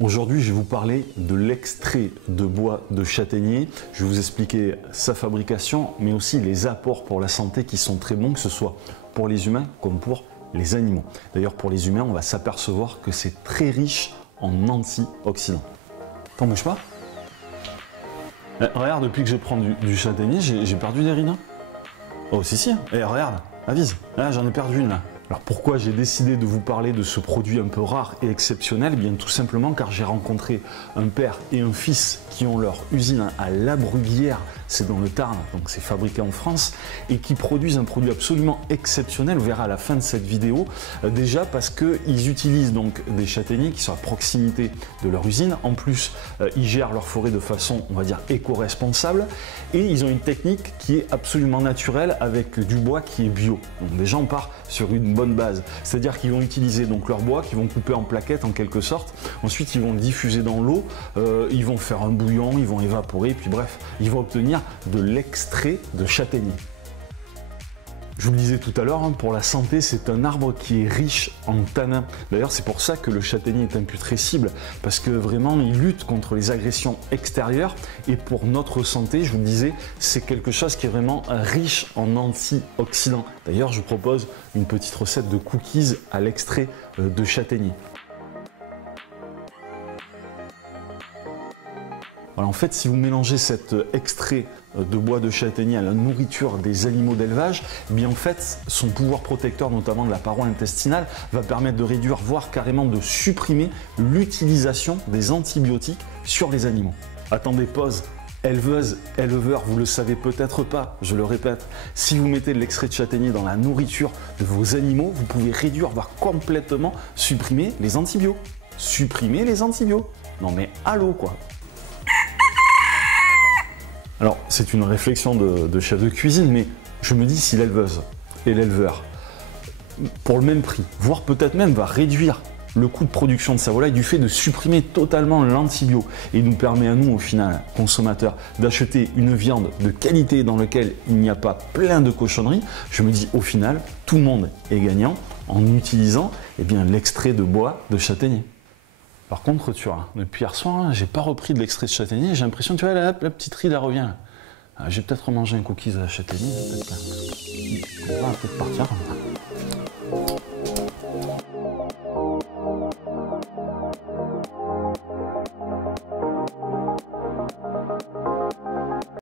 Aujourd'hui, je vais vous parler de l'extrait de bois de châtaignier. Je vais vous expliquer sa fabrication, mais aussi les apports pour la santé qui sont très bons, que ce soit pour les humains comme pour les animaux. D'ailleurs, pour les humains, on va s'apercevoir que c'est très riche en antioxydants. T'en bouges pas? Regarde, depuis que je prends du châtaignier, j'ai perdu des rhinos. Oh, si. Regarde, avise. Là, j'en ai perdu une là. Alors pourquoi j'ai décidé de vous parler de ce produit un peu rare et exceptionnel? Eh bien tout simplement car j'ai rencontré un père et un fils qui ont leur usine à La Bruguière, c'est dans le Tarn, donc c'est fabriqué en France, et qui produisent un produit absolument exceptionnel. Vous verrez à la fin de cette vidéo, déjà parce qu'ils utilisent donc des châtaigniers qui sont à proximité de leur usine. En plus, ils gèrent leur forêt de façon, on va dire, éco-responsable, et ils ont une technique qui est absolument naturelle avec du bois qui est bio. Donc déjà on part sur une bonne base, c'est-à-dire qu'ils vont utiliser donc leur bois, qu'ils vont couper en plaquettes en quelque sorte, ensuite ils vont le diffuser dans l'eau, ils vont faire un bouillon, ils vont évaporer, puis bref, ils vont obtenir de l'extrait de châtaignier. Je vous le disais tout à l'heure, pour la santé, c'est un arbre qui est riche en tanins. D'ailleurs, c'est pour ça que le châtaignier est imputrescible, parce que vraiment, il lutte contre les agressions extérieures. Et pour notre santé, je vous le disais, c'est quelque chose qui est vraiment riche en antioxydants. D'ailleurs, je vous propose une petite recette de cookies à l'extrait de châtaignier. Voilà, en fait, si vous mélangez cet extrait de bois de châtaignier à la nourriture des animaux d'élevage, eh bien en fait, son pouvoir protecteur, notamment de la paroi intestinale, va permettre de réduire, voire carrément de supprimer l'utilisation des antibiotiques sur les animaux. Attendez, pause. Éleveuses, éleveurs, vous ne le savez peut-être pas, je le répète, si vous mettez de l'extrait de châtaignier dans la nourriture de vos animaux, vous pouvez réduire, voire complètement supprimer les antibiotiques. Supprimer les antibiotiques. Non mais allô quoi. Alors, c'est une réflexion de chef de cuisine, mais je me dis si l'éleveuse et l'éleveur, pour le même prix, voire peut-être même va réduire le coût de production de sa volaille du fait de supprimer totalement l'antibio et nous permet à nous, au final, consommateurs, d'acheter une viande de qualité dans laquelle il n'y a pas plein de cochonneries, je me dis au final, tout le monde est gagnant en utilisant l'extrait de bois de châtaignier. Par contre, tu vois, depuis hier soir, j'ai pas repris de l'extrait de châtaignier, j'ai l'impression, tu vois, la petite ride, elle revient. J'ai peut-être mangé un cookies à la châtaignier, peut-être là. On va peut-être partir.